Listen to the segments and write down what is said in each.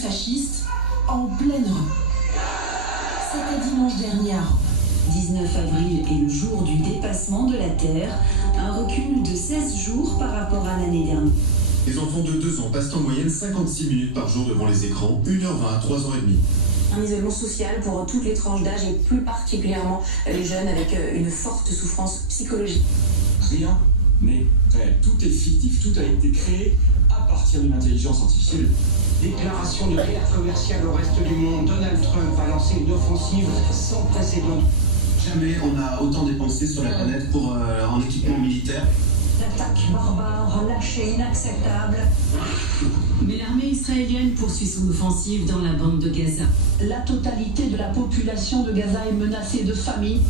fascistes en pleine rue. C'était dimanche dernier à Rome. 19 avril est le jour du dépassement de la Terre, un recul de 16 jours par rapport à l'année dernière. Les enfants de 2 ans passent en moyenne 56 minutes par jour devant les écrans, 1h20 à 3h30. Un isolement social pour toutes les tranches d'âge et plus particulièrement les jeunes avec une forte souffrance psychologique. Rien n'est réel. Tout est fictif, tout a été créé à partir d'une intelligence artificielle. Déclaration de guerre commerciale au reste du monde. Donald Trump a lancé une offensive sans précédent. Jamais on a autant dépensé sur la planète pour en équipement militaire. L'attaque barbare, lâchée, inacceptable. Mais l'armée israélienne poursuit son offensive dans la bande de Gaza. La totalité de la population de Gaza est menacée de famine.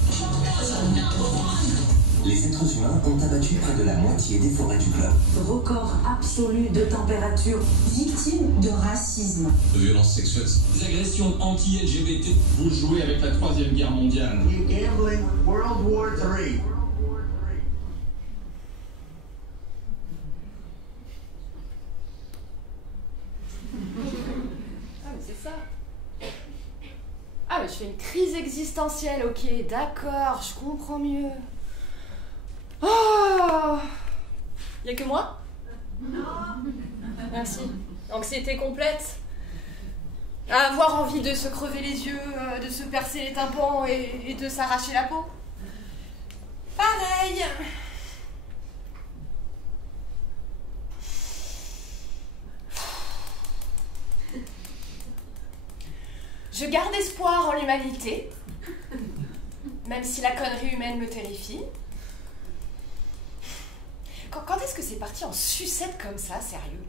Les êtres humains ont abattu près de la moitié des forêts du globe. Record absolu de température. Victime de racisme. De violences sexuelles. Des agressions anti-LGBT. Vous jouez avec la 3e guerre mondiale. Gambling World War III. Ah mais c'est ça. Ah mais je fais une crise existentielle, ok, d'accord, je comprends mieux. Oh, y'a que moi? Non. Merci. Anxiété complète. À avoir envie de se crever les yeux, de se percer les tympans et de s'arracher la peau. Pareil. Je garde espoir en l'humanité, même si la connerie humaine me terrifie. Quand est-ce que c'est parti en sucette comme ça, sérieux?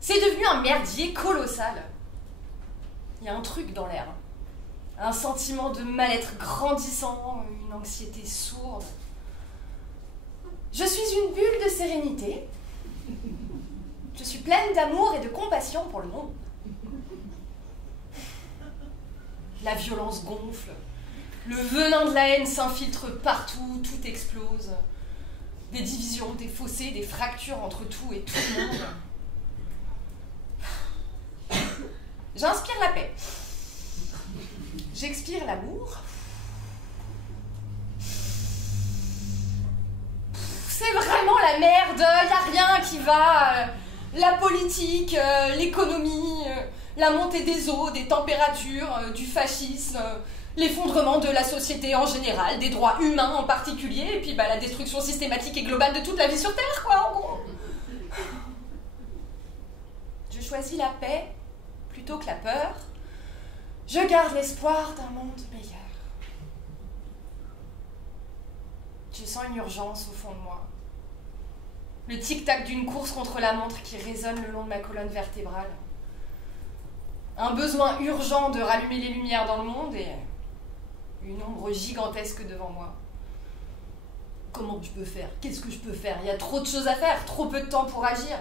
C'est devenu un merdier colossal. Il y a un truc dans l'air. Un sentiment de mal-être grandissant, une anxiété sourde. Je suis une bulle de sérénité. Je suis pleine d'amour et de compassion pour le monde. La violence gonfle. Le venin de la haine s'infiltre partout, tout explose. Des divisions, des fossés, des fractures entre tout et tout le monde. J'inspire la paix. J'expire l'amour. C'est vraiment la merde, y a rien qui va. La politique, l'économie, la montée des eaux, des températures, du fascisme, l'effondrement de la société en général, des droits humains en particulier, et puis la destruction systématique et globale de toute la vie sur Terre, quoi, en gros. Je choisis la paix plutôt que la peur. Je garde l'espoir d'un monde meilleur. Je sens une urgence au fond de moi. Le tic-tac d'une course contre la montre qui résonne le long de ma colonne vertébrale. Un besoin urgent de rallumer les lumières dans le monde et une ombre gigantesque devant moi. Comment je peux faire? Qu'est-ce que je peux faire? Il y a trop de choses à faire, trop peu de temps pour agir.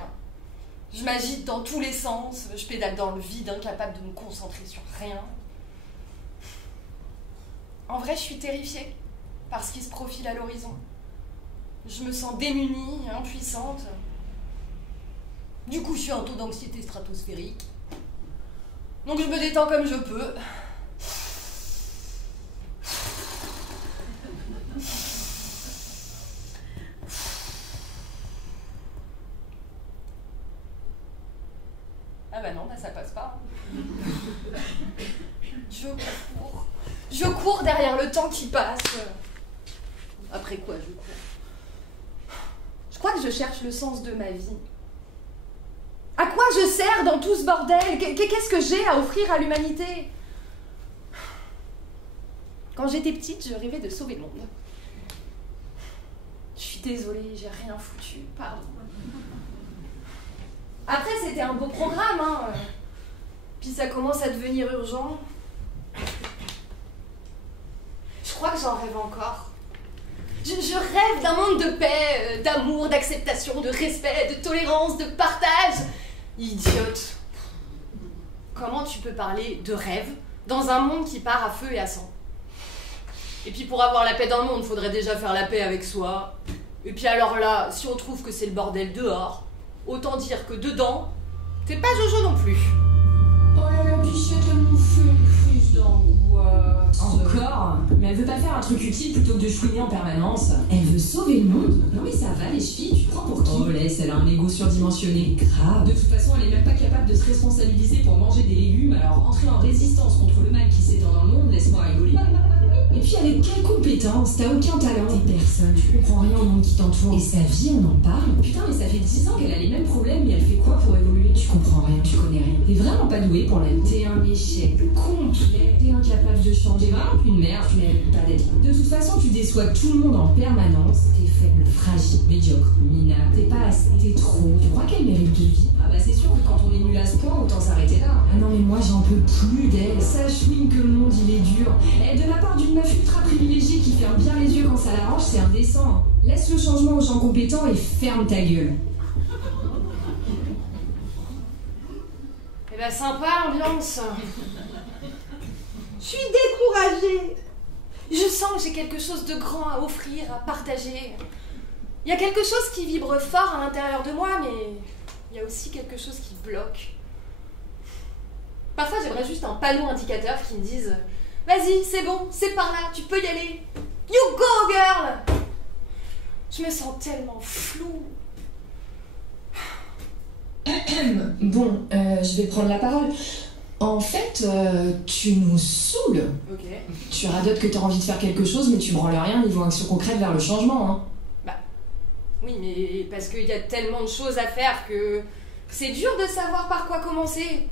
Je m'agite dans tous les sens, je pédale dans le vide, incapable de me concentrer sur rien. En vrai, je suis terrifiée par ce qui se profile à l'horizon. Je me sens démunie, impuissante. Du coup, je suis en taux d'anxiété stratosphérique. Donc je me détends comme je peux. Ah bah non, ça passe pas. Je cours derrière le temps qui passe. Après quoi, je cours. Je crois que je cherche le sens de ma vie. À quoi je sers dans tout ce bordel? Qu'est-ce que j'ai à offrir à l'humanité? Quand j'étais petite, je rêvais de sauver le monde. Je suis désolée, j'ai rien foutu, pardon. Après, c'était un beau programme, hein. Puis ça commence à devenir urgent. Je crois que j'en rêve encore. Je rêve d'un monde de paix, d'amour, d'acceptation, de respect, de tolérance, de partage. Idiote. Comment tu peux parler de rêve dans un monde qui part à feu et à sang? Et puis pour avoir la paix dans le monde, faudrait déjà faire la paix avec soi. Et puis alors là, si on trouve que c'est le bordel dehors, autant dire que dedans, t'es pas Jojo non plus. Elle veut pas faire un truc utile plutôt que de chouiner en permanence. Elle veut sauver le monde. Non mais ça va les chevilles, tu te prends pour qui? Oh laisse, elle a un ego surdimensionné. Grave. De toute façon, elle est même pas capable de se responsabiliser pour manger des légumes, alors entrer en résistance contre le mal qui s'étend dans le monde, laisse-moi rigoler. Et puis avec quelle compétence? T'as aucun talent, t'es personne, tu comprends rien au monde qui t'entoure. Et sa vie, on en parle? Putain, mais ça fait 10 ans qu'elle a les mêmes problèmes, mais elle fait quoi pour évoluer? Tu comprends rien, tu connais rien. T'es vraiment pas douée pour la vie. T'es un échec complet. T'es incapable de changer. T'es vraiment une merde, tu mérites pas d'être là. De toute façon, tu déçois tout le monde en permanence. T'es faible, fragile, médiocre, minable. T'es pas assez, t'es trop. Tu crois qu'elle mérite de vivre? Ah bah c'est sûr que quand on est nul à ce point, autant s'arrêter là. Ah non mais moi j'en peux plus d'elle. Ça chouine que le monde il est dur. Et de la part d'une meuf ultra privilégiée qui ferme bien les yeux quand ça l'arrange, c'est indécent. Laisse le changement aux gens compétents et ferme ta gueule. Eh ben sympa l'ambiance. Je suis découragée. Je sens que j'ai quelque chose de grand à offrir, à partager. Il y a quelque chose qui vibre fort à l'intérieur de moi, mais il y a aussi quelque chose qui bloque. Parfois j'aimerais juste un panneau indicateur qui me dise « Vas-y, c'est bon, c'est par là, tu peux y aller. You go, girl !» Je me sens tellement floue. Bon, je vais prendre la parole. En fait, tu nous saoules. Ok. Tu radotes que t'as envie de faire quelque chose, mais tu branles rien niveau action concrète vers le changement, hein. Bah, oui, mais parce qu'il y a tellement de choses à faire que c'est dur de savoir par quoi commencer.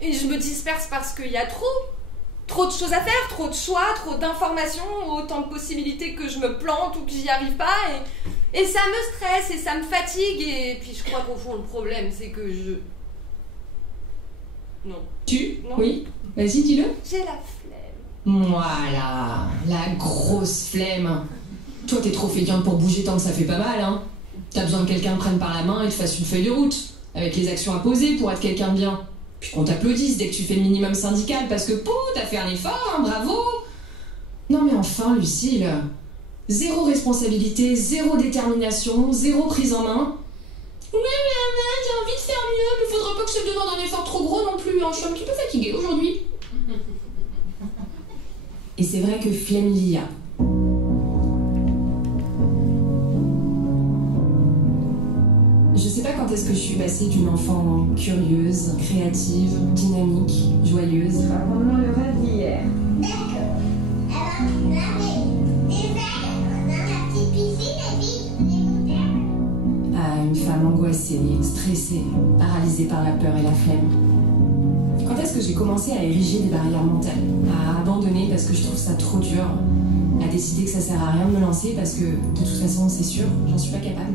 Et je me disperse parce qu'il y a trop de choses à faire, trop de choix, trop d'informations, autant de possibilités que je me plante ou que j'y arrive pas. Et ça me stresse et ça me fatigue. Et puis je crois qu'au fond, le problème, c'est que je... Non. Non. Oui. Vas-y, dis-le. J'ai la flemme. Voilà, la grosse flemme. Toi, t'es trop feignante pour bouger tant que ça fait pas mal, hein. T'as besoin que quelqu'un te prenne par la main et te fasse une feuille de route, avec les actions à poser pour être quelqu'un de bien. Puis qu'on t'applaudisse dès que tu fais le minimum syndical, parce que, t'as fait un effort, hein, bravo. Non mais enfin, Lucille, zéro responsabilité, zéro détermination, zéro prise en main. Oui, mais j'ai envie de faire mieux, mais faudra pas que je te demande un effort trop gros non plus, hein. Je suis un petit peu fatiguée aujourd'hui. Et c'est vrai que flemme il y a. Je sais pas quand est-ce que je suis passée d'une enfant curieuse, créative, dynamique, joyeuse. Vraiment le rêve d'hier. D'accord. Alors, des vagues dans la petite piscine, À une femme angoissée, stressée, paralysée par la peur et la flemme. Quand est-ce que j'ai commencé à ériger des barrières mentales, à abandonner parce que je trouve ça trop dur, à décider que ça sert à rien de me lancer parce que, de toute façon, c'est sûr, j'en suis pas capable.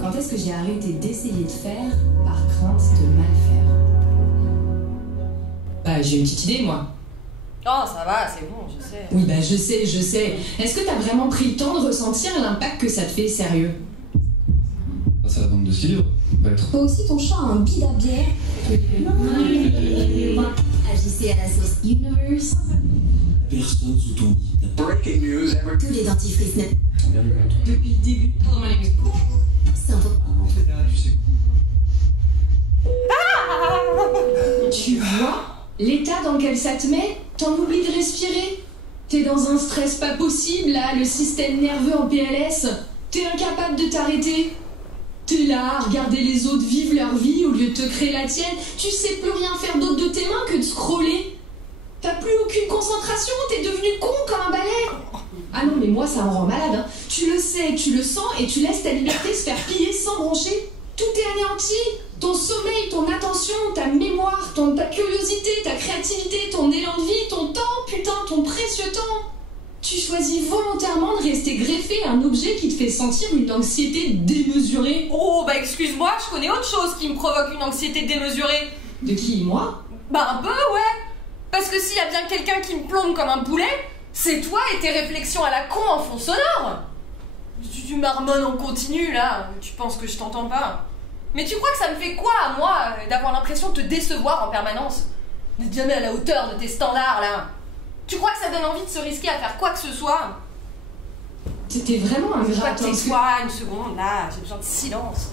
Quand est-ce que j'ai arrêté d'essayer de faire par crainte de mal faire? Bah, j'ai une petite idée, moi. Oh, ça va, c'est bon, je sais. Oui, bah, je sais. Est-ce que t'as vraiment pris le temps de ressentir l'impact que ça te fait, sérieux? Ça demande de s'y vivre. Toi aussi, ton chat a un bide à bière. Agissez à la sauce Universe. Personne sous ton lit. Breaking news ever. Tous les dentifrices ne... Depuis le début. Tu vois l'état dans lequel ça te met? T'en oublies de respirer? T'es dans un stress pas possible, là, le système nerveux en PLS. T'es incapable de t'arrêter. T'es là à regarder les autres vivre leur vie au lieu de te créer la tienne. Tu sais plus rien faire d'autre de tes mains que de scroller. T'as plus aucune concentration, t'es devenu con comme un balai. Ah non mais moi ça me rend malade, hein. Tu le sais, tu le sens et tu laisses ta liberté se faire piller sans broncher. Tout est anéanti. Ton sommeil, ton attention, ta mémoire, ta curiosité, ta créativité, ton élan de vie, ton temps, putain, ton précieux temps. Tu choisis volontairement de rester greffé à un objet qui te fait sentir une anxiété démesurée. Oh, bah excuse-moi, je connais autre chose qui me provoque une anxiété démesurée. De qui, moi? Bah un peu, ouais. Parce que s'il y a bien quelqu'un qui me plombe comme un boulet, c'est toi et tes réflexions à la con en fond sonore. Tu marmonnes en continu, là. Tu penses que je t'entends pas. Mais tu crois que ça me fait quoi, à moi, d'avoir l'impression de te décevoir en permanence? D'être jamais à la hauteur de tes standards, là. Tu crois que ça donne envie de se risquer à faire quoi que ce soit? C'était vraiment un ingrat. Tais-toi une seconde, là. J'ai besoin de silence.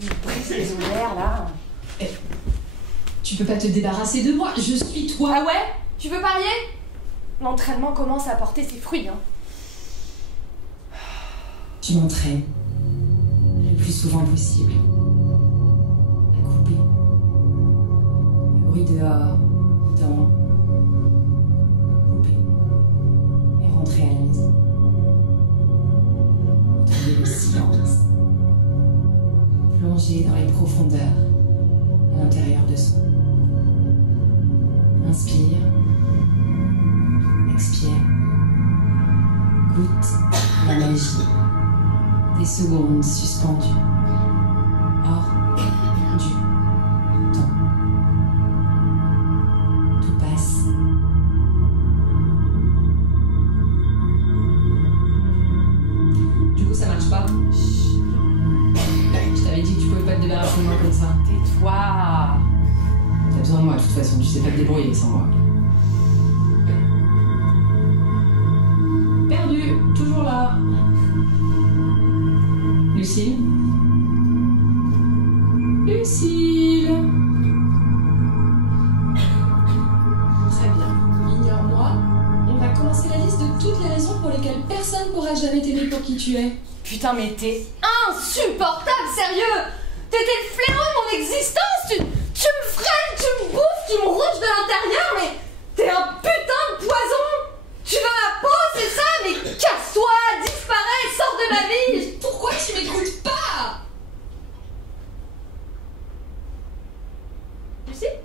Il brise les ovaires, là. Tu peux pas te débarrasser de moi, je suis toi. Ah ouais? Tu veux parier? L'entraînement commence à porter ses fruits, hein. Je m'entraîne le plus souvent possible. À couper. Le bruit dehors, dans. Couper. Et rentrer à la maison. Trouver le silence. Plonger dans les profondeurs, à l'intérieur de soi. Inspire. Expire. Goûte la magie des secondes suspendues hors du temps. Tout passe. Du coup, ça marche pas. Je t'avais dit que tu pouvais pas te débarrasser de moi comme ça. Tais-toi. T'as besoin de moi, de toute façon, tu sais pas te débrouiller sans moi. Perdu, toujours là. Lucille? Lucille! Très bien. Ignore-moi. On va commencer la liste de toutes les raisons pour lesquelles personne pourra jamais t'aimer pour qui tu es. Putain, mais t'es insupportable, sérieux! T'étais le fléau de mon existence! Tu me freines, tu me bouffes, tu me ronges de l'intérieur, mais t'es un putain de poison! Tu veux ma peau, c'est ça? Mais casse-toi, disparais, sors de ma vie! Pourquoi tu m'écoutes pas? Lucie?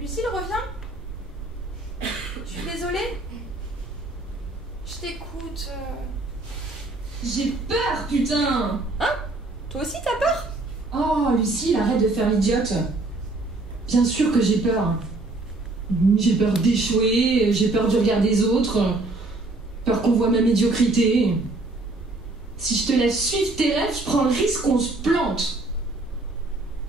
Lucille, reviens? Je suis désolée. Je t'écoute. J'ai peur, putain! Hein? Toi aussi t'as peur? Oh, Lucille, arrête de faire l'idiote. Bien sûr que j'ai peur. J'ai peur d'échouer, j'ai peur du regard des autres, peur qu'on voit ma médiocrité. Si je te laisse suivre tes rêves, je prends le risque qu'on se plante.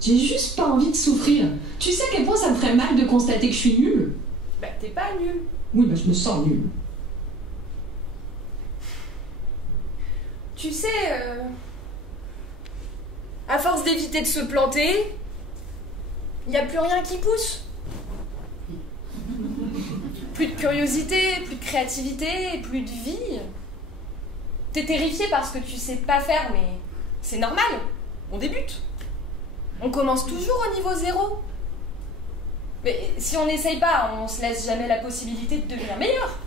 J'ai juste pas envie de souffrir. Tu sais à quel point ça me ferait mal de constater que je suis nulle? Bah t'es pas nulle. Oui, bah je me sens nulle. Tu sais, à force d'éviter de se planter, il n'y a plus rien qui pousse. Plus de curiosité, plus de créativité, plus de vie. T'es terrifié parce que tu sais pas faire, mais c'est normal. On débute. On commence toujours au niveau 0. Mais si on n'essaye pas, on se laisse jamais la possibilité de devenir meilleur.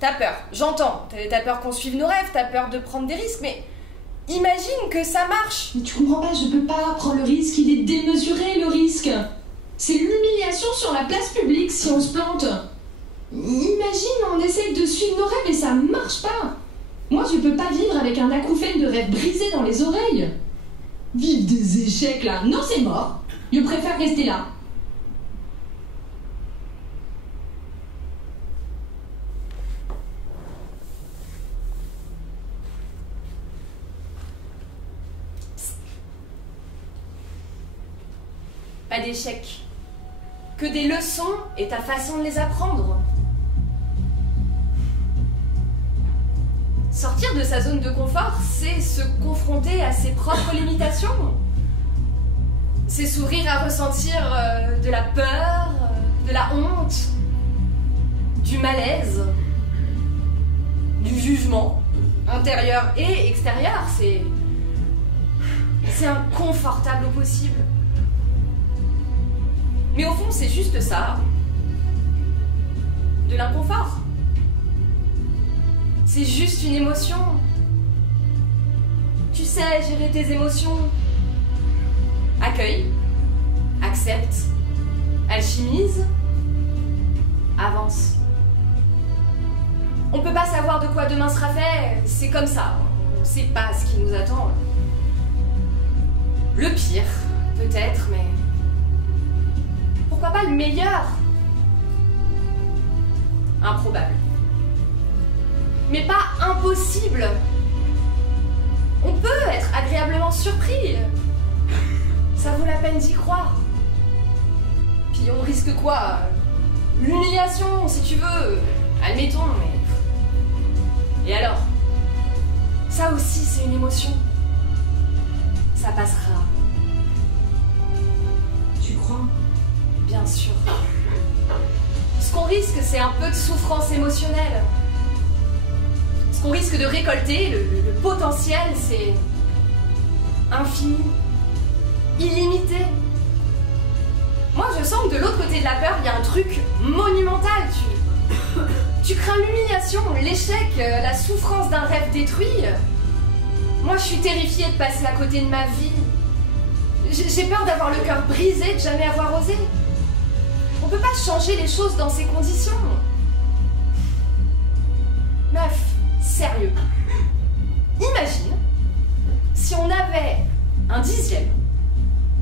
T'as peur, j'entends. T'as peur qu'on suive nos rêves, t'as peur de prendre des risques, mais imagine que ça marche. Mais tu comprends pas, je peux pas prendre le risque, il est démesuré le risque. C'est l'humiliation sur la place publique si on se plante. Imagine, on essaye de suivre nos rêves et ça marche pas. Moi, je peux pas vivre avec un acouphène de rêves brisés dans les oreilles. Vivre des échecs là, non c'est mort. Je préfère rester là. Pas d'échecs, que des leçons et ta façon de les apprendre. Sortir de sa zone de confort, c'est se confronter à ses propres limitations. C'est s'ouvrir à ressentir de la peur, de la honte, du malaise, du jugement, intérieur et extérieur. C'est inconfortable au possible. Mais au fond, c'est juste ça. De l'inconfort. C'est juste une émotion. Tu sais gérer tes émotions. Accueille, accepte, alchimise, avance. On peut pas savoir de quoi demain sera fait, c'est comme ça. On sait pas ce qui nous attend. Le pire, peut-être, mais... pourquoi pas le meilleur? Improbable. Mais pas impossible. On peut être agréablement surpris. Ça vaut la peine d'y croire. Puis on risque quoi? L'humiliation, si tu veux. Admettons, mais... Et alors? Ça aussi, c'est une émotion. ça passera. Tu crois? Bien sûr. Ce qu'on risque, c'est un peu de souffrance émotionnelle. Ce qu'on risque de récolter, le potentiel, c'est infini, illimité. Moi, je sens que de l'autre côté de la peur, il y a un truc monumental. Tu crains l'humiliation, l'échec, la souffrance d'un rêve détruit. Moi, je suis terrifiée de passer à côté de ma vie. J'ai peur d'avoir le cœur brisé, de jamais avoir osé. On peut pas changer les choses dans ces conditions. Meuf, sérieux. Imagine si on avait un 10e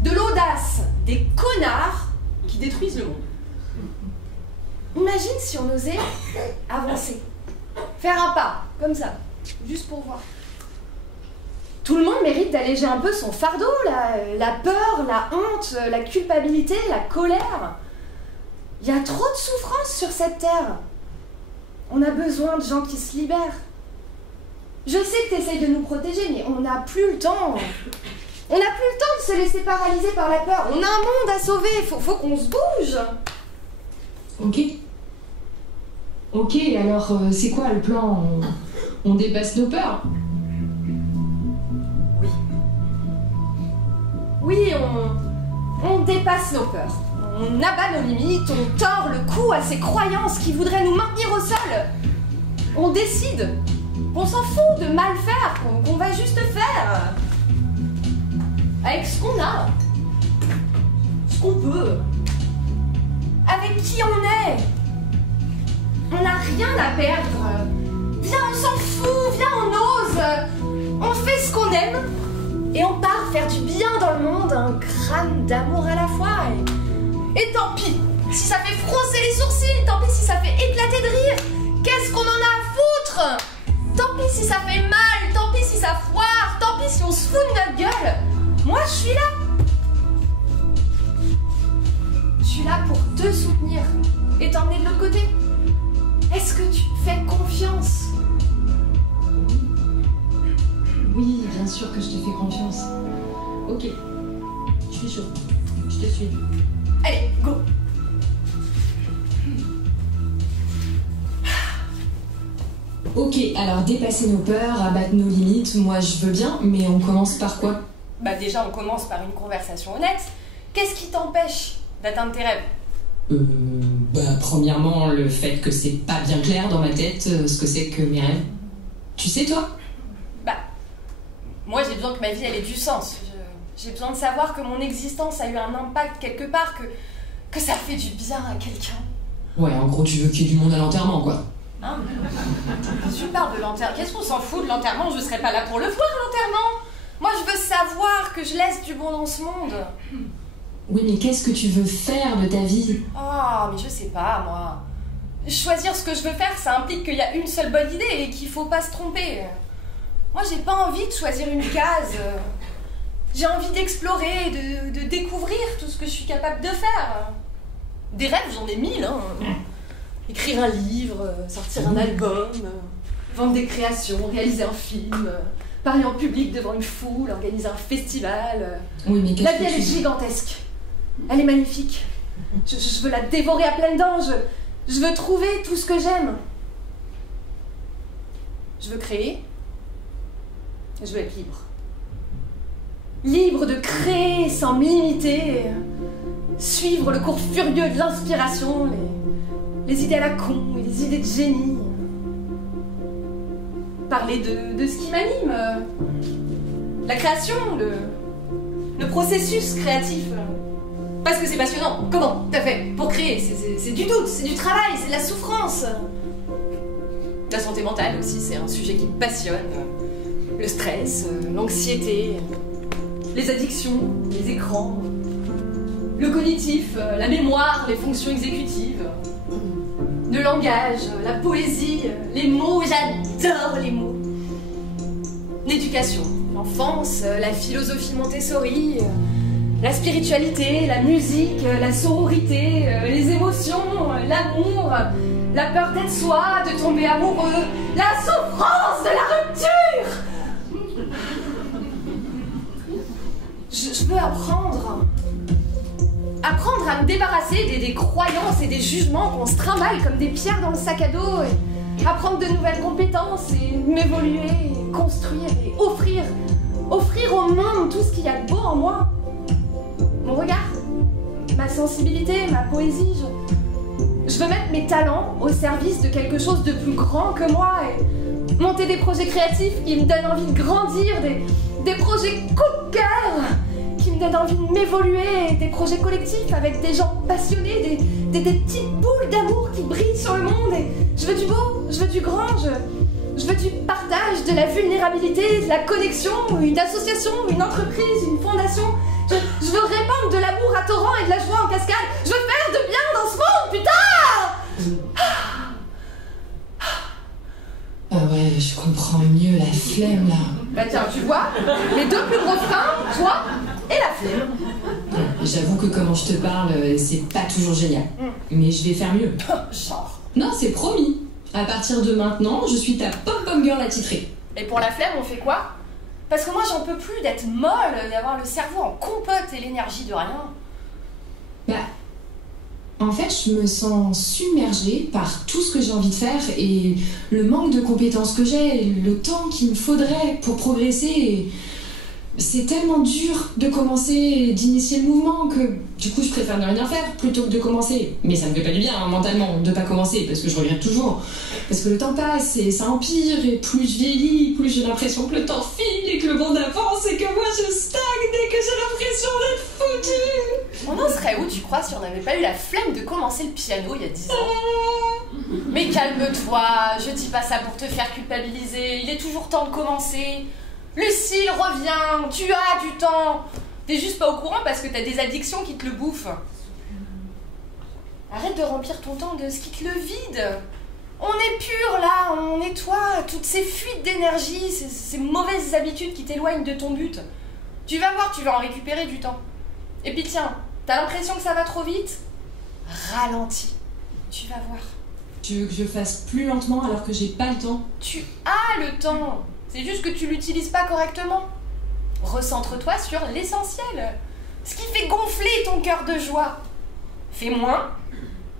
de l'audace des connards qui détruisent le monde. Imagine si on osait avancer. Faire un pas, comme ça, juste pour voir. Tout le monde mérite d'alléger un peu son fardeau, la peur, la honte, la culpabilité, la colère. Il y a trop de souffrance sur cette terre. On a besoin de gens qui se libèrent. Je sais que tu essayes de nous protéger, mais on n'a plus le temps. On n'a plus le temps de se laisser paralyser par la peur. On a un monde à sauver, faut qu'on se bouge. Ok. Ok, alors c'est quoi le plan? On dépasse nos peurs? Oui, on dépasse nos peurs. On abat nos limites, on tord le cou à ces croyances qui voudraient nous maintenir au sol. On décide. On s'en fout de mal faire, qu'on va juste faire. Avec ce qu'on a. Ce qu'on peut. Avec qui on est. On n'a rien à perdre. Viens, on s'en fout, viens, on ose. On fait ce qu'on aime. Et on part faire du bien dans le monde, un crâne d'amour à la fois. Et tant pis si ça fait froncer les sourcils, tant pis si ça fait éclater de rire. Qu'est-ce qu'on en a à foutre? Tant pis si ça fait mal, tant pis si ça foire, tant pis si on se fout de notre gueule. Moi, je suis là. Je suis là pour te soutenir et t'emmener de l'autre côté. Est-ce que tu me fais confiance? Oui, bien sûr que je te fais confiance. Ok, je suis chaud. Je te suis. Allez, go. Ok, alors dépasser nos peurs, abattre nos limites, moi je veux bien, mais on commence par quoi? Bah déjà, on commence par une conversation honnête. Qu'est-ce qui t'empêche d'atteindre tes rêves? Premièrement, le fait que c'est pas bien clair dans ma tête ce que c'est que mes rêves. Tu sais, toi? Moi, j'ai besoin que ma vie, elle ait du sens. J'ai besoin de savoir que mon existence a eu un impact quelque part, que ça fait du bien à quelqu'un. Ouais, en gros, tu veux qu'il y ait du monde à l'enterrement, quoi. Hein? Tu parles de l'enterrement. Qu'est-ce qu'on s'en fout de l'enterrement? Je serais pas là pour le voir, l'enterrement. Moi, je veux savoir que je laisse du bon dans ce monde. Oui, mais qu'est-ce que tu veux faire de ta vie? Oh, mais je sais pas, moi. Choisir ce que je veux faire, ça implique qu'il y a une seule bonne idée et qu'il faut pas se tromper. Moi, j'ai pas envie de choisir une case. J'ai envie d'explorer, de découvrir tout ce que je suis capable de faire. Des rêves, j'en ai 1000, hein. Écrire un livre, sortir un album, vendre des créations, réaliser un film, parler en public devant une foule, organiser un festival. Oui, mais la vie, elle est gigantesque. Elle est magnifique. Je veux la dévorer à pleines dents. Je veux trouver tout ce que j'aime. Je veux créer. Je veux être libre. Libre de créer sans me limiter, suivre le cours furieux de l'inspiration, les idées à la con et les idées de génie. Parler de ce qui m'anime, la création, le processus créatif. Parce que c'est passionnant. Comment t'as fait pour créer? C'est du doute, c'est du travail, c'est de la souffrance. La santé mentale aussi, c'est un sujet qui me passionne. Le stress, l'anxiété, les addictions, les écrans, le cognitif, la mémoire, les fonctions exécutives, le langage, la poésie, les mots, j'adore les mots. L'éducation, l'enfance, la philosophie Montessori, la spiritualité, la musique, la sororité, les émotions, l'amour, la peur d'être soi, de tomber amoureux, la souffrance de la rupture. me débarrasser des croyances et des jugements qu'on se trimballe comme des pierres dans le sac à dos, et apprendre de nouvelles compétences, et m'évoluer, et construire, et offrir au monde tout ce qu'il y a de beau en moi. Mon regard, ma sensibilité, ma poésie, je veux mettre mes talents au service de quelque chose de plus grand que moi, et monter des projets créatifs qui me donnent envie de grandir, des projets coup de cœur qui me donnent envie de m'évoluer, des projets collectifs avec des gens passionnés, des petites boules d'amour qui brillent sur le monde. Et je veux du beau, je veux du grand, je veux du partage, de la vulnérabilité, de la connexion, une association, une entreprise, une fondation. Je veux répandre de l'amour à torrent et de la joie en cascade. Je veux faire de bien dans ce monde, putain! Ah ouais, je comprends mieux la flemme, là. Bah tiens, tu vois, les deux plus gros freins, toi et la flemme. J'avoue que comment je te parle, c'est pas toujours génial. Mais je vais faire mieux. Genre. Non, c'est promis. À partir de maintenant, je suis ta pom-pom girl attitrée. Et pour la flemme, on fait quoi? Parce que moi, j'en peux plus d'être molle, d'avoir le cerveau en compote et l'énergie de rien. Bah, en fait, je me sens submergée par tout ce que j'ai envie de faire et le manque de compétences que j'ai, le temps qu'il me faudrait pour progresser. Et c'est tellement dur de commencer, d'initier le mouvement que du coup, je préfère ne rien faire plutôt que de commencer. Mais ça me fait pas du bien, hein, mentalement, de pas commencer parce que je regrette toujours. Parce que le temps passe et ça empire, et plus je vieillis, plus j'ai l'impression que le temps file et que le monde avance et que moi je stagne et que j'ai l'impression d'être foutue. On en serait où, tu crois, si on n'avait pas eu la flemme de commencer le piano il y a 10 ans? Mais calme-toi, je dis pas ça pour te faire culpabiliser, il est toujours temps de commencer. Lucille, reviens, tu as du temps. T'es juste pas au courant parce que t'as des addictions qui te le bouffent. Arrête de remplir ton temps de ce qui te le vide. On est pur là, on nettoie toutes ces fuites d'énergie, ces mauvaises habitudes qui t'éloignent de ton but. Tu vas voir, tu vas en récupérer du temps. Et puis tiens, t'as l'impression que ça va trop vite? Ralentis, tu vas voir. Tu veux que je fasse plus lentement alors que j'ai pas le temps? Tu as le temps, c'est juste que tu l'utilises pas correctement. Recentre-toi sur l'essentiel, ce qui fait gonfler ton cœur de joie. Fais moins,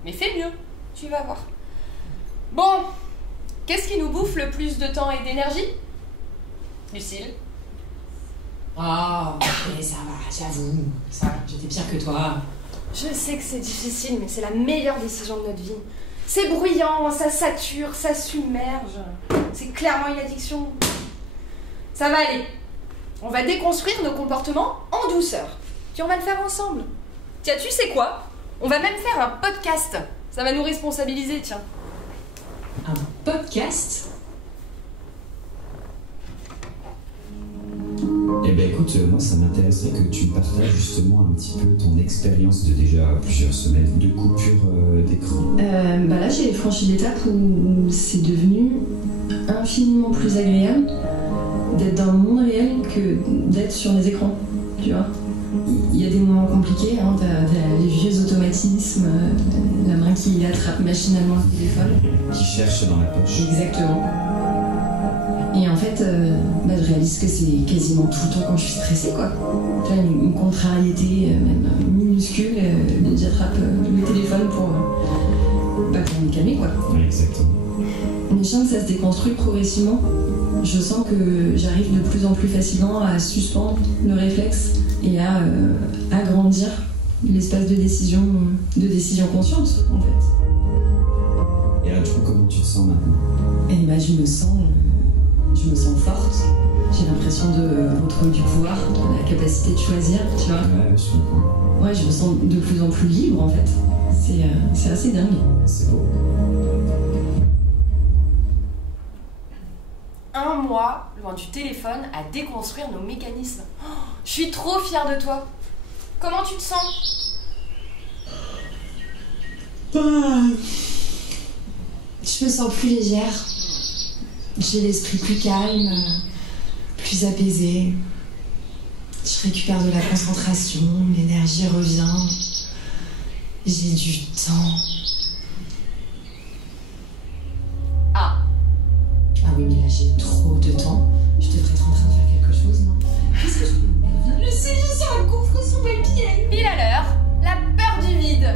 mais fais mieux, tu vas voir. Bon, qu'est-ce qui nous bouffe le plus de temps et d'énergie? Lucille? Oh, mais ça va, j'avoue. Ça, j'étais pire que toi. Je sais que c'est difficile, mais c'est la meilleure décision de notre vie. C'est bruyant, ça sature, ça submerge. C'est clairement une addiction. Ça va aller. On va déconstruire nos comportements en douceur. Puis on va le faire ensemble. Tiens, tu sais quoi? On va même faire un podcast. Ça va nous responsabiliser, tiens. Un podcast? Eh ben écoute, moi ça m'intéresserait que tu partages justement un petit peu ton expérience de déjà plusieurs semaines de coupure d'écran. Bah là j'ai franchi l'étape où c'est devenu infiniment plus agréable d'être dans le monde réel que d'être sur les écrans, tu vois. Il y a des moments compliqués, hein, t'as les vieux automatismes, la main qui attrape machinalement le téléphone. Qui cherche dans la poche. Exactement. Et en fait, je réalise que c'est quasiment tout le temps quand je suis stressée, quoi. Tu vois, une contrariété, même minuscule, j'attrape le téléphone pour me calmer, quoi. Oui, exactement. Mais je sens que ça se déconstruit progressivement. Je sens que j'arrive de plus en plus facilement à suspendre le réflexe et à agrandir l'espace de décision consciente, en fait. Et là, du coup, comment tu te sens maintenant? Et bah, je me sens forte. J'ai l'impression de retrouver du pouvoir, la capacité de choisir, tu vois. Ouais, je comprends. Ouais, je me sens de plus en plus libre, en fait. C'est assez dingue. C'est beau. Un mois loin du téléphone à déconstruire nos mécanismes. Oh, je suis trop fière de toi. Comment tu te sens? Je me sens plus légère. J'ai l'esprit plus calme, plus apaisé. Je récupère de la concentration, l'énergie revient. J'ai du temps. Ah oui, mais là j'ai trop de temps. Je devrais être en train de faire quelque chose, non? Qu'est-ce que je peux... Le sais, je sens un gouffre sous mes pieds. Pile à l'heure, la peur du vide.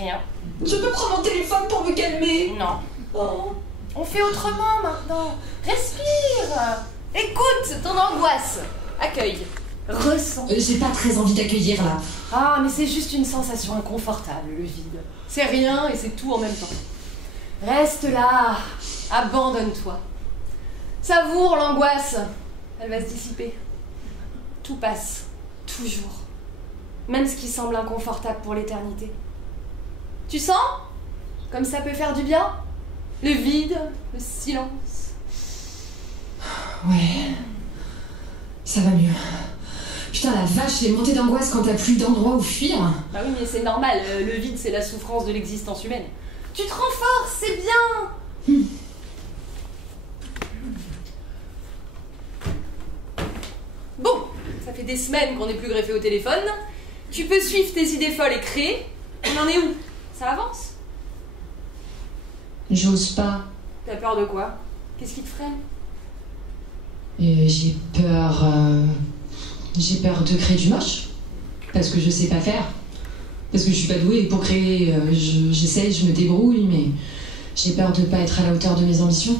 Rien. Je peux prendre mon téléphone pour me calmer. Non. Oh. On fait autrement maintenant. Respire. Écoute ton angoisse. Accueille. Ressens. J'ai pas très envie d'accueillir là. Ah, mais c'est juste une sensation inconfortable, le vide. C'est rien et c'est tout en même temps. Reste là. Abandonne-toi. Savoure l'angoisse. Elle va se dissiper. Tout passe. Toujours. Même ce qui semble inconfortable pour l'éternité. Tu sens? Comme ça peut faire du bien? Le vide, le silence. Ouais. Ça va mieux. Putain, la vache, les montées d'angoisse quand t'as plus d'endroit où fuir. Bah oui, mais c'est normal. Le vide, c'est la souffrance de l'existence humaine. Tu te renforces, c'est bien. Bon, ça fait des semaines qu'on n'est plus greffé au téléphone. Tu peux suivre tes idées folles et créer. On en est où? Ça avance? J'ose pas. T'as peur de quoi? Qu'est-ce qui te freine? J'ai peur... J'ai peur de créer du moche. Parce que je sais pas faire. Parce que je suis pas douée pour créer. J'essaye, je me débrouille, mais j'ai peur de pas être à la hauteur de mes ambitions.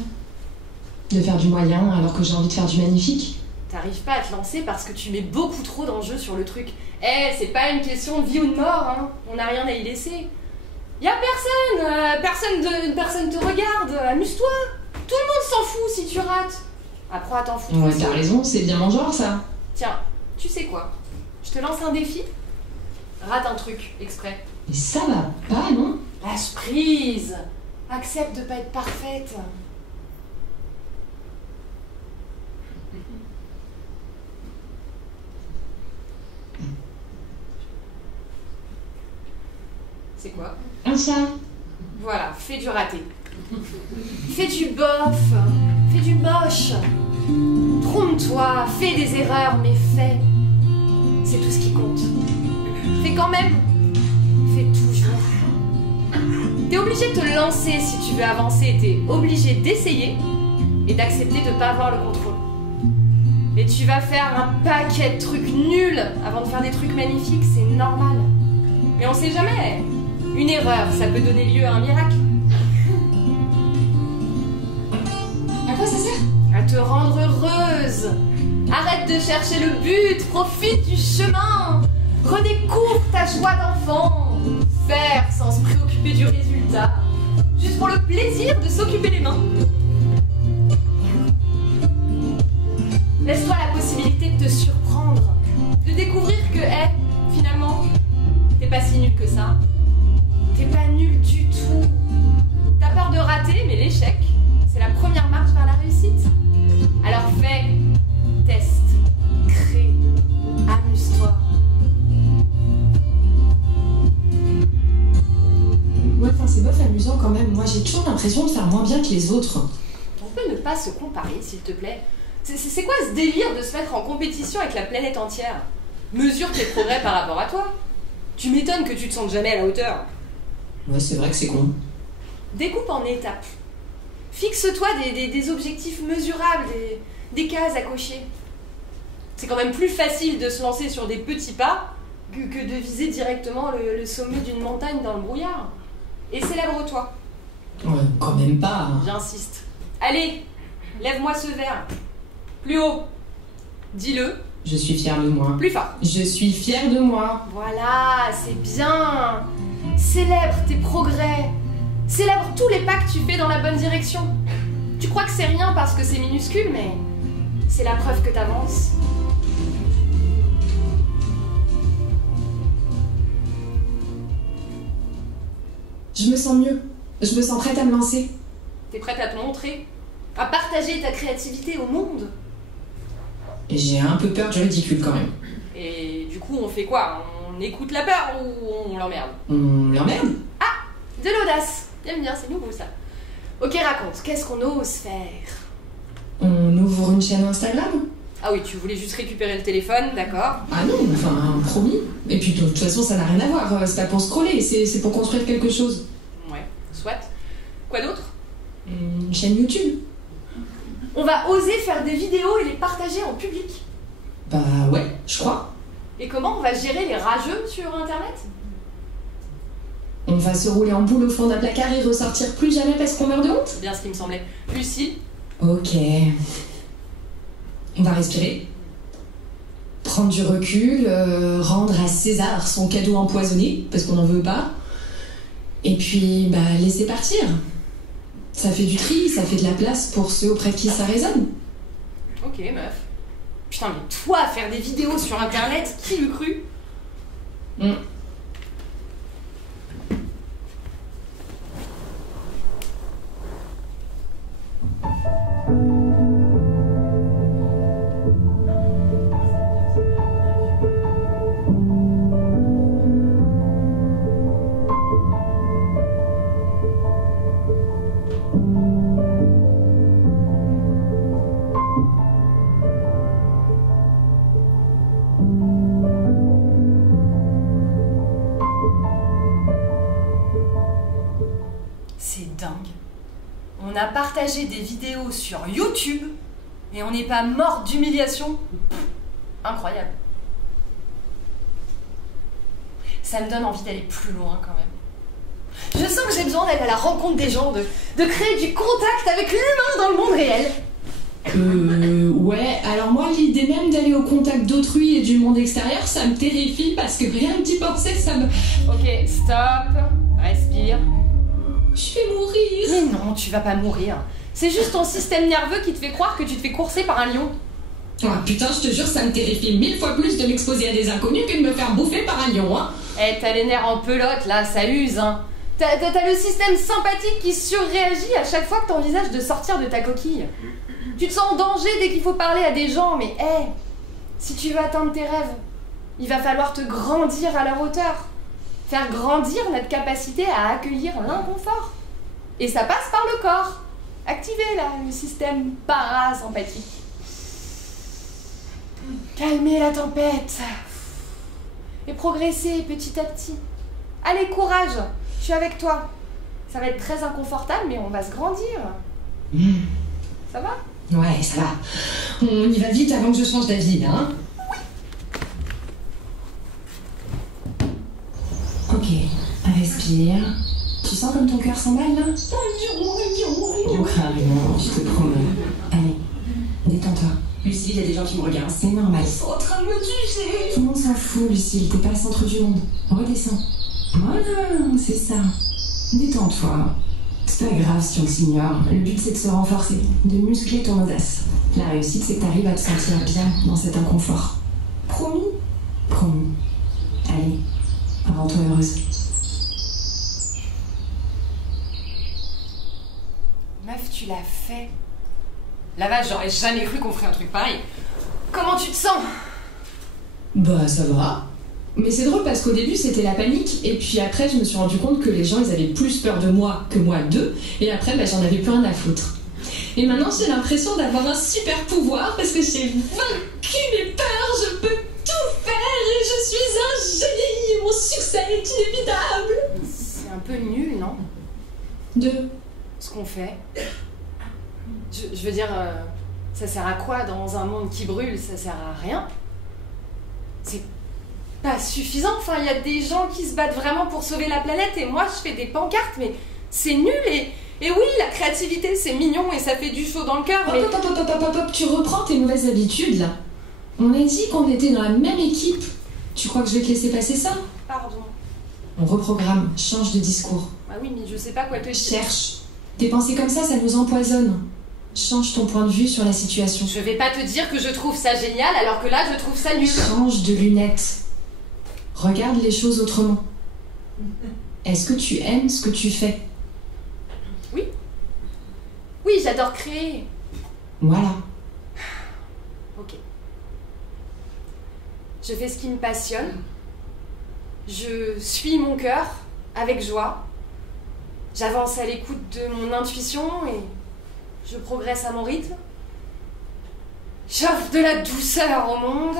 De faire du moyen alors que j'ai envie de faire du magnifique. T'arrives pas à te lancer parce que tu mets beaucoup trop d'enjeux sur le truc. C'est pas une question de vie ou de mort, hein. On n'a rien à y laisser. Y'a personne te regarde, amuse-toi. Tout le monde s'en fout si tu rates. Apprends à t'en foutre. Ouais, t'as raison, c'est bien mon genre ça. Tiens, tu sais quoi? Je te lance un défi. Rate un truc, exprès. Mais ça va pas, non? Lâche prise. Accepte de pas être parfaite. C'est quoi? Un chat. Voilà, fais du raté. Fais du bof. Fais du moche. Trompe-toi, fais des erreurs, mais fais. C'est tout ce qui compte. Fais quand même. Fais toujours. T'es obligé de te lancer si tu veux avancer. T'es obligé d'essayer et d'accepter de pas avoir le contrôle. Et tu vas faire un paquet de trucs nuls avant de faire des trucs magnifiques, c'est normal. Mais on sait jamais. Une erreur, ça peut donner lieu à un miracle. À quoi ça sert? À te rendre heureuse. Arrête de chercher le but, profite du chemin. Redécouvre ta joie d'enfant. Faire sans se préoccuper du résultat. Juste pour le plaisir de s'occuper les mains. Laisse-toi la possibilité de te surprendre. De découvrir que, finalement, t'es pas si nul que ça. T'es pas nul du tout. T'as peur de rater, mais l'échec, c'est la première marche vers la réussite. Alors fais, teste, crée, amuse-toi. Ouais, enfin c'est bof amusant quand même. Moi j'ai toujours l'impression de faire moins bien que les autres. On peut ne pas se comparer, s'il te plaît. C'est quoi ce délire de se mettre en compétition avec la planète entière? Mesure tes progrès par rapport à toi. Tu m'étonnes que tu te sentes jamais à la hauteur. Ouais, c'est vrai que c'est con. Découpe en étapes. Fixe-toi des objectifs mesurables, des cases à cocher. C'est quand même plus facile de se lancer sur des petits pas que de viser directement le sommet d'une montagne dans le brouillard. Et célèbre-toi. Ouais, quand même pas. J'insiste. Allez, lève-moi ce verre. Plus haut. Dis-le. Je suis fière de moi. Plus fort. Je suis fière de moi. Voilà, c'est bien. Célèbre tes progrès. Célèbre tous les pas que tu fais dans la bonne direction. Tu crois que c'est rien parce que c'est minuscule, mais c'est la preuve que t'avances. Je me sens mieux. Je me sens prête à me lancer. T'es prête à te montrer? À partager ta créativité au monde? Et j'ai un peu peur du ridicule quand même. Et du coup, on fait quoi? On écoute la peur ou on l'emmerde? On l'emmerde? Ah! De l'audace! J'aime bien, c'est nouveau ça. Ok, raconte, qu'est-ce qu'on ose faire? On ouvre une chaîne Instagram? Ah oui, tu voulais juste récupérer le téléphone, d'accord. Ah non, enfin, promis. Et puis de toute façon, ça n'a rien à voir. C'est pas pour scroller, c'est pour construire quelque chose. Ouais, soit. Quoi d'autre? Une chaîne YouTube. On va oser faire des vidéos et les partager en public. Bah ouais, je crois. Et comment on va gérer les rageux sur Internet? On va se rouler en boule au fond d'un placard et ressortir plus jamais parce qu'on meurt de honte? C'est bien ce qui me semblait. Lucie? Ok. On va respirer. Prendre du recul, rendre à César son cadeau empoisonné, parce qu'on n'en veut pas. Et puis, bah, laisser partir. Ça fait du tri, ça fait de la place pour ceux auprès de qui ça résonne. Ok, meuf. Putain, mais toi, faire des vidéos sur Internet, qui l'eût cru? C'est dingue. On a partagé des vidéos sur YouTube et on n'est pas mort d'humiliation. Incroyable. Ça me donne envie d'aller plus loin quand même. Je sens que j'ai besoin d'aller à la rencontre des gens, de créer du contact avec l'humain dans le monde réel. Ouais, alors moi l'idée même d'aller au contact d'autrui et du monde extérieur, ça me terrifie parce que rien que d'y penser, ça me... Ok, stop, respire. Je vais mourir. Mais non, tu vas pas mourir. C'est juste ton système nerveux qui te fait croire que tu te fais courser par un lion. Ah putain, je te jure, ça me terrifie 1000 fois plus de m'exposer à des inconnus que de me faire bouffer par un lion, hein. Eh, t'as les nerfs en pelote là, ça use, hein. T'as le système sympathique qui surréagit à chaque fois que t'envisages de sortir de ta coquille. Tu te sens en danger dès qu'il faut parler à des gens, mais si tu veux atteindre tes rêves, il va falloir te grandir à leur hauteur. Faire grandir notre capacité à accueillir l'inconfort. Et ça passe par le corps. Activer là, le système parasympathique. Calmer la tempête. Et progresser petit à petit. Allez, courage, je suis avec toi. Ça va être très inconfortable, mais on va se grandir. Ça va? Ouais, ça va. On y va vite avant que je change d'avis, hein. Ok, respire. Tu sens comme ton cœur s'emballe là? On craint rien, je te promets. Allez, détends-toi. Lucille, il y a des gens qui me regardent, c'est normal. Ils sont en train de me tuer. Tout le monde s'en fout, Lucille, t'es pas le centre du monde. Redescends. Voilà, c'est ça. Détends-toi. C'est pas grave si on s'ignore. Le but c'est de se renforcer, de muscler ton audace. La réussite c'est que t'arrives à te sentir bien dans cet inconfort. Promis? Promis. Allez, rends-toi heureuse. Meuf, tu l'as fait. La vache, j'aurais jamais cru qu'on ferait un truc pareil. Comment tu te sens? Bah ça va. Mais c'est drôle parce qu'au début c'était la panique et puis après je me suis rendu compte que les gens ils avaient plus peur de moi que moi d'eux et après bah, j'en avais plus rien à foutre. Et maintenant j'ai l'impression d'avoir un super pouvoir parce que j'ai vaincu mes peurs, je peux tout faire et je suis un génie et mon succès est inévitable. C'est un peu nul, non? De ce qu'on fait. Je veux dire, ça sert à quoi dans un monde qui brûle? Ça sert à rien. C'est pas suffisant. Enfin, il y a des gens qui se battent vraiment pour sauver la planète et moi je fais des pancartes, mais c'est nul et oui, la créativité c'est mignon et ça fait du chaud dans le cœur. Mais... Hop, tu reprends tes mauvaises habitudes là. On a dit qu'on était dans la même équipe. Tu crois que je vais te laisser passer ça? Pardon. On reprogramme, change de discours. Ah oui, mais je sais pas quoi te dire. Cherche. Tes pensées comme ça nous empoisonne. Change ton point de vue sur la situation. Je vais pas te dire que je trouve ça génial alors que là je trouve ça nul. Change de lunettes. Regarde les choses autrement. Est-ce que tu aimes ce que tu fais? Oui. Oui, j'adore créer. Voilà. Ok. Je fais ce qui me passionne. Je suis mon cœur avec joie. J'avance à l'écoute de mon intuition et je progresse à mon rythme. J'offre de la douceur au monde.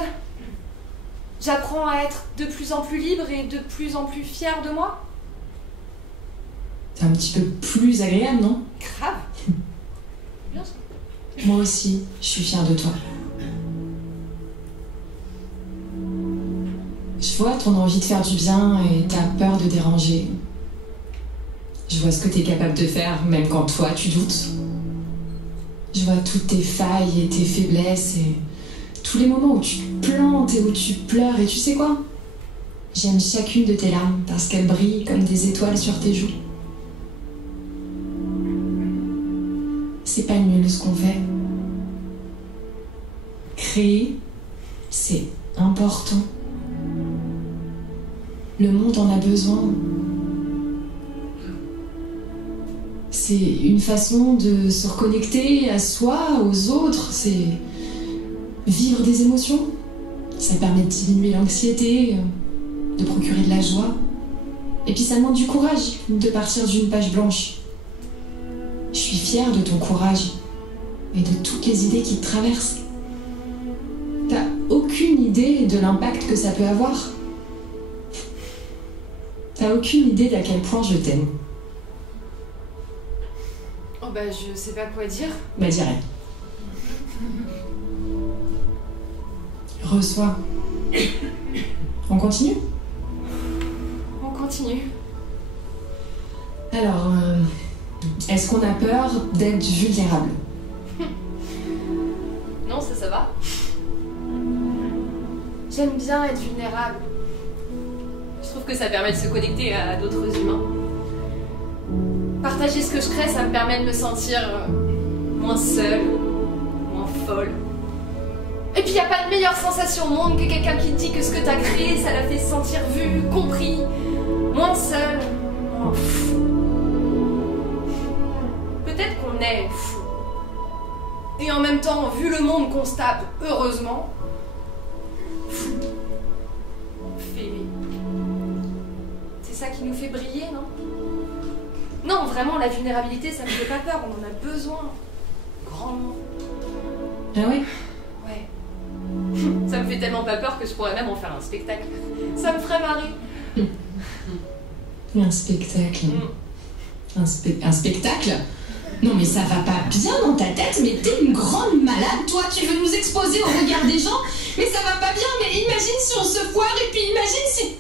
J'apprends à être de plus en plus libre et de plus en plus fière de moi. C'est un petit peu plus agréable, non? Grave. Bien sûr. Moi aussi, je suis fière de toi. Je vois ton envie de faire du bien et ta peur de déranger. Je vois ce que t'es capable de faire, même quand toi tu doutes. Je vois toutes tes failles et tes faiblesses et tous les moments où tu te plantes et où tu pleures. Et tu sais quoi? J'aime chacune de tes larmes parce qu'elles brillent comme des étoiles sur tes joues. C'est pas nul ce qu'on fait. Créer, c'est important. Le monde en a besoin. C'est une façon de se reconnecter à soi, aux autres. C'est vivre des émotions. Ça permet de diminuer l'anxiété, de procurer de la joie. Et puis ça demande du courage de partir d'une page blanche. Je suis fière de ton courage et de toutes les idées qui te traversent. T'as aucune idée de l'impact que ça peut avoir. T'as aucune idée d'à quel point je t'aime. Oh bah je sais pas quoi dire. Bah dis rien. Reçois. On continue? On continue. Alors, est-ce qu'on a peur d'être vulnérable? Non, ça va. J'aime bien être vulnérable. Je trouve que ça permet de se connecter à d'autres humains. Partager ce que je crée, ça me permet de me sentir moins seule, moins folle. Et puis y a pas de meilleure sensation au monde que quelqu'un qui te dit que ce que t'as créé, ça l'a fait se sentir vu, compris, moins seule, moins fou. Peut-être qu'on est fou. Et en même temps, vu le monde qu'on se tape, heureusement, fou. Fêlé. C'est ça qui nous fait briller, non? Non, vraiment, la vulnérabilité, ça me fait pas peur, on en a besoin. Grandement. Ah ouais? Ouais. Ça me fait tellement pas peur que je pourrais même en faire un spectacle. Ça me ferait marrer. Un spectacle. Un spectacle? Non mais ça va pas bien dans ta tête, mais t'es une grande malade, toi, tu veux nous exposer au regard des gens, mais ça va pas bien, mais imagine si on se foire et puis imagine si...